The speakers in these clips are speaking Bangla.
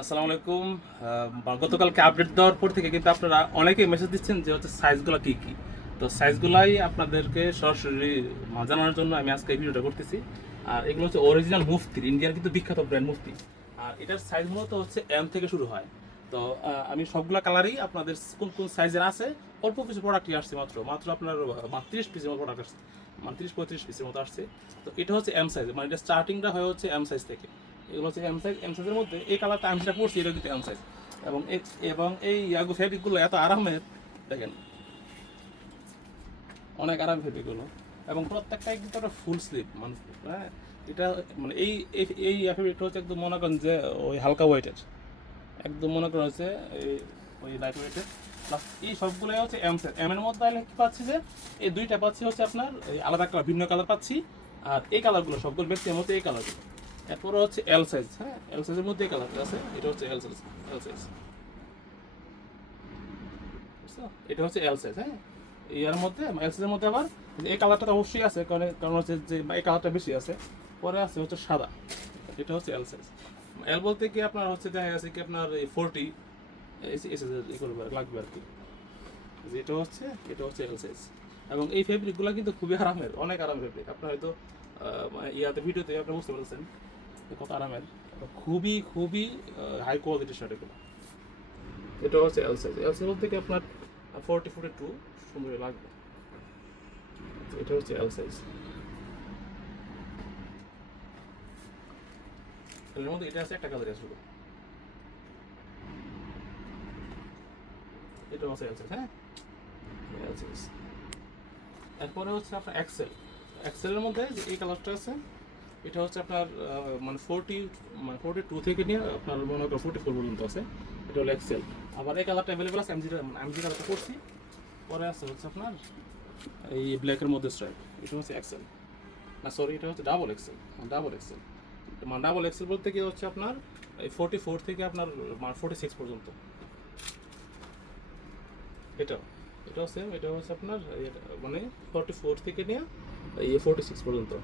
আসসালামু আলাইকুম। গতকালকে আপডেট দেওয়ার পর থেকে কিন্তু আপনারা অনেকেই মেসেজ দিচ্ছেন যে হচ্ছে সাইজগুলো কী কী। তো সাইজগুলাই আপনাদেরকে সরাসরি জানানোর জন্য আমি আজকে এই ভিডিওটা করতেছি। আর এগুলো হচ্ছে অরিজিনাল মুফতি, ইন্ডিয়ার কিন্তু বিখ্যাত ব্র্যান্ড মুফতি। আর এটার সাইজ মূলত হচ্ছে এম থেকে শুরু হয়। তো আমি সবগুলো কালারই আপনাদের কোন কোন সাইজের আছে অল্প কিছু প্রোডাক্টই আসছে, মাত্র আপনার 30-পিসের মতো প্রোডাক্ট আসছে, 30-35 পিসের মতো আসছে। তো এটা হচ্ছে এম সাইজ, মানে এটা স্টার্টিংটা হয় হচ্ছে এম সাইজ থেকে। এগুলো হচ্ছে এম সাইজের মধ্যে এই কালারটা আমি যেটা পড়ছি এটা কিন্তু এম সাইজ। এবং এই ইয়াগো ফ্যাব্রিকগুলো এত আরামের, দেখেন অনেক আরাম ফ্যাব্রিকগুলো। এবং প্রত্যেকটাই কিন্তু একটা ফুল স্লিভ, মানে হ্যাঁ এটা মানে এই এই ফ্যাব্রিকটা হচ্ছে একদম মনে করেন যে ওই হালকা ওয়েটের, একদম মনে করা হচ্ছে এই ওই লাইট ওয়েটের। প্লাস এই সবগুলোই হচ্ছে এম সাইজ। এম এর মধ্যে তাহলে কি পাচ্ছি যে এই দুইটা পাচ্ছি হচ্ছে আপনার এই আলাদা কালার, ভিন্ন কালার পাচ্ছি। আর এই কালারগুলো সবগুলো ব্যক্তির মধ্যে এই কালারগুলো। এরপরে হচ্ছে এল সাইজ, হ্যাঁ এল সাইজের মধ্যে এই কালারটা আছে, এটা হচ্ছে এল সাইজ। বুঝছো, এটা হচ্ছে এল সাইজ। হ্যাঁ এর মধ্যে এল সাইজের মধ্যে আবার এই কালারটা তো অবশ্যই আছে, কারণ কারণ হচ্ছে যে এই কালারটা বেশি আছে। পরে আছে হচ্ছে সাদা, এটা হচ্ছে এল সাইজ। এল বলতে কি আপনার হচ্ছে দেখা গেছে কি আপনার এই 40 লাগবে আর কি। যেটা হচ্ছে এটা হচ্ছে এল সাইজ। এবং এই ফেব্রিকগুলো কিন্তু খুবই আরামের, অনেক আরাম ফেব্রিক। আপনার হয়তো ইয়াতে ভিডিওতে আপনি বুঝতে পারছেন কত আরামের, খুবই খুবই হাই কোয়ালিটির শার্ট এগুলো। এটা হচ্ছে এল সাইজ। এল সাইজ বলতে কি আপনার 40-42 সুন্দর লাগবে। এটা হচ্ছে এল সাইজ। এর মধ্যে এটা আছে একটা কালার আছে শুধু, এটা হচ্ছে এল সাইজ। হ্যাঁ এল সাইজ। এরপরে হচ্ছে আপনার এক্সেল। এক্সেলের মধ্যে যে এই কালারটা আছে এটা হচ্ছে আপনার মানে 42 থেকে নিয়ে আপনার মনে করেন 44 পর্যন্ত আছে, এটা হলো এক্সেল। আবার এই কালারটা অ্যাভেলেবল আছে, আমি যে কালারটা করছি। পরে আছে হচ্ছে আপনার এই ব্ল্যাকের মধ্যে স্ট্রাইপ, এটা হচ্ছে এক্সেল। না সরি, এটা হচ্ছে ডাবল এক্সেল। ডাবল এক্সেল মানে ডাবল এক্সেল বলতে কি হচ্ছে আপনার এই 44 থেকে আপনার 46 পর্যন্ত। এটাও এটাও সেম, এটা হচ্ছে আপনার মানে 44 থেকে নিয়ে এই 46 পর্যন্ত।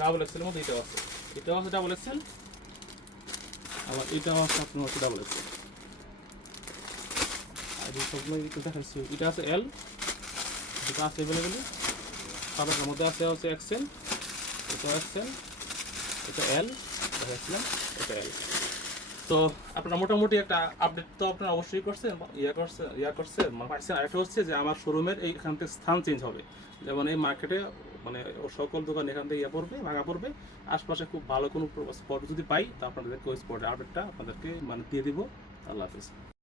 ডাবল এক্সেলের মধ্যে এটাও আছে, এটাও আছে ডাবল এক্সেল। আবার এটাও আছে আপনার হচ্ছে ডাবল এক্সেল। আর এই সবগুলো একটু দেখাচ্ছি, এটা আছে এল, এটা আছে অ্যাভেলেবেলি। কালারের মধ্যে আছে হচ্ছে এক্সেল, এটা এক্সেল, এটা এল, দেখাচ্ছিলাম এটা এল। তো আপনারা মোটামুটি একটা আপডেট তো আপনারা অবশ্যই করছেন, করছেন মানে পাইছেন। আরেকটা হচ্ছে যে আমার শোরুমের এইখান থেকে স্থান চেঞ্জ হবে, যেমন এই মার্কেটে মানে সকল দোকান এখান থেকে পড়বে, ভাঙা পড়বে। আশপাশে খুব ভালো কোনো স্পট যদি পাই তা আপনাদেরকে ওই স্পটের আপডেটটা আপনাদেরকে মানে দিয়ে দিব। আল্লাহ হাফিজ।